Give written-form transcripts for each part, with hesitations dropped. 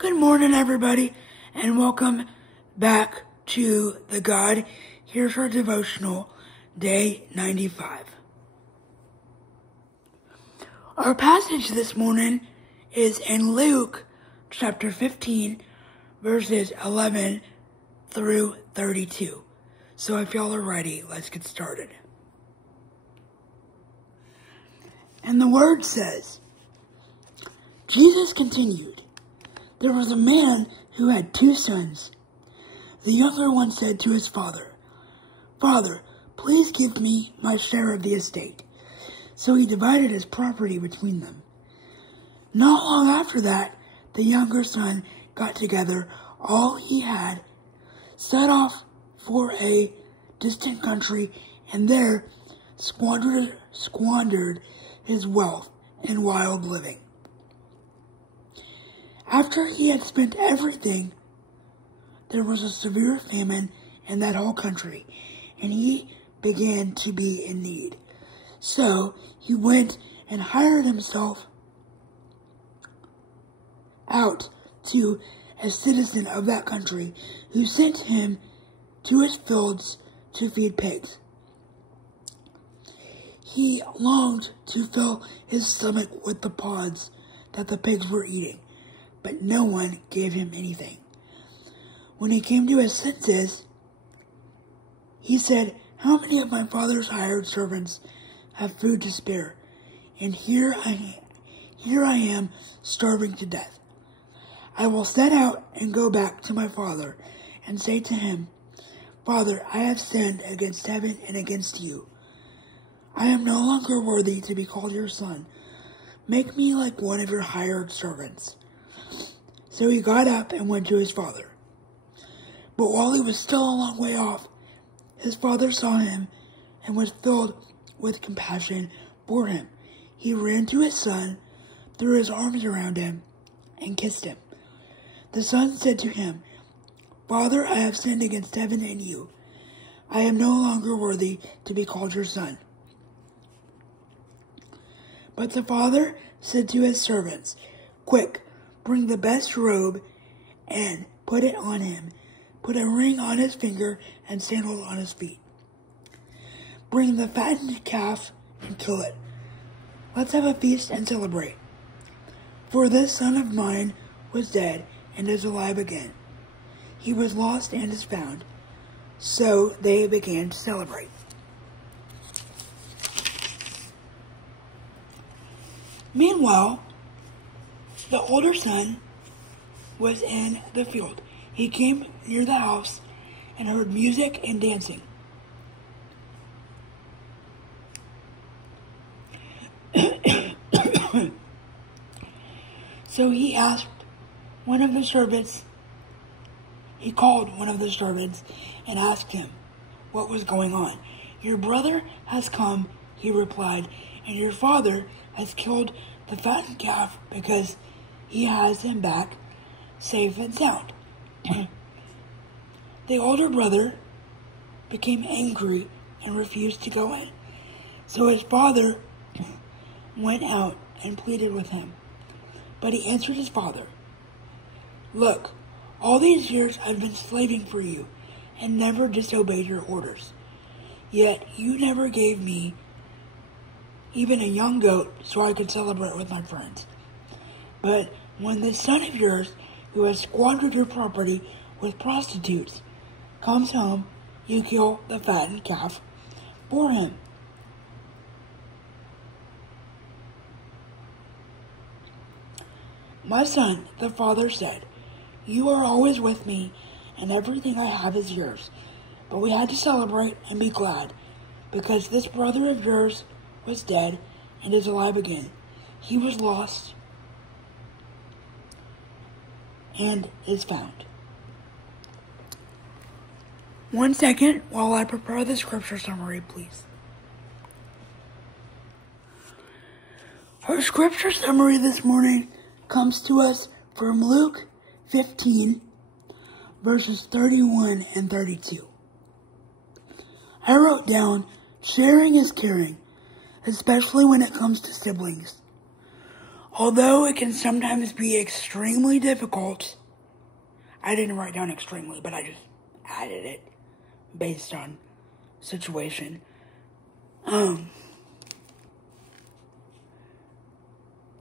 Good morning, everybody, and welcome back to the God. Here's our devotional, day 95. Our passage this morning is in Luke chapter 15, verses 11 through 32. So if y'all are ready, let's get started. And the word says, Jesus continued, "There was a man who had 2 sons. The younger one said to his father, 'Father, please give me my share of the estate.' So he divided his property between them. Not long after that, the younger son got together all he had, set off for a distant country, and there squandered his wealth in wild living. After he had spent everything, there was a severe famine in that whole country, and he began to be in need. So he went and hired himself out to a citizen of that country, who sent him to his fields to feed pigs. He longed to fill his stomach with the pods that the pigs were eating, but no one gave him anything. When he came to his senses, he said, 'How many of my father's hired servants have food to spare? And here I am starving to death. I will set out and go back to my father and say to him, Father, I have sinned against heaven and against you. I am no longer worthy to be called your son. Make me like one of your hired servants.' So he got up and went to his father. But while he was still a long way off, his father saw him and was filled with compassion for him. He ran to his son, threw his arms around him, and kissed him. The son said to him, 'Father, I have sinned against heaven and you. I am no longer worthy to be called your son.' But the father said to his servants, 'Quick, bring the best robe and put it on him. Put a ring on his finger and sandals on his feet. Bring the fattened calf and kill it. Let's have a feast and celebrate. For this son of mine was dead and is alive again. He was lost and is found.' So they began to celebrate. Meanwhile, the older son was in the field. He came near the house and heard music and dancing. So he called one of the servants and asked him what was going on. 'Your brother has come,' he replied, 'and your father has killed the fattened calf because he has him back safe and sound.' The older brother became angry and refused to go in. So his father went out and pleaded with him. But he answered his father, 'Look, all these years I've been slaving for you and never disobeyed your orders. Yet you never gave me even a young goat so I could celebrate with my friends. But when this son of yours, who has squandered your property with prostitutes, comes home, you kill the fattened calf for him.' My son," the father said, "you are always with me, and everything I have is yours. But we had to celebrate and be glad, because this brother of yours was dead and is alive again. He was lost and is found." 1 second while I prepare the scripture summary, please. Our scripture summary this morning comes to us from Luke 15, verses 31 and 32. I wrote down, "Sharing is caring, especially when it comes to siblings. Although it can sometimes be extremely difficult, I didn't write down extremely, but I just added it based on situation.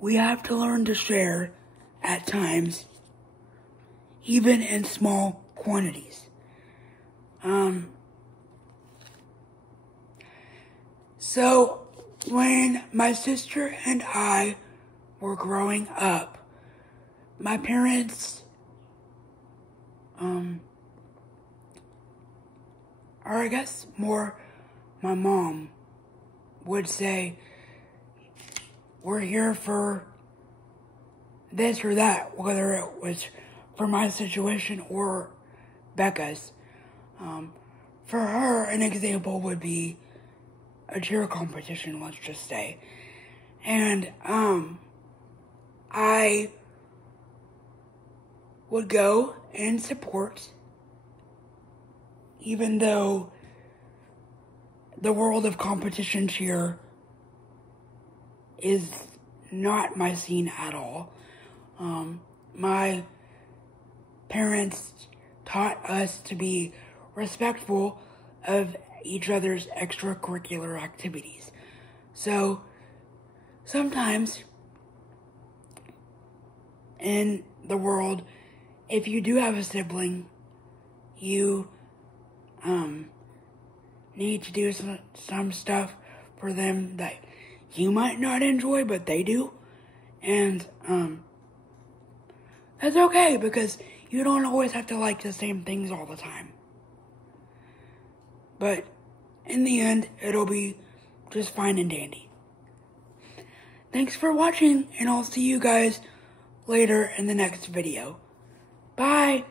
We have to learn to share at times, even in small quantities. So when my sister and I were growing up, my parents, or I guess more my mom would say, we're here for this or that, whether it was for my situation or Becca's. For her, an example would be a cheer competition, let's just say. And, I would go and support, even though the world of competition cheer is not my scene at all. My parents taught us to be respectful of each other's extracurricular activities. So, sometimes in the world, if you do have a sibling, you need to do some stuff for them that you might not enjoy, but they do. And that's okay, because you don't always have to like the same things all the time. But in the end, it'll be just fine and dandy. Thanks for watching, and I'll see you guys later in the next video. Bye!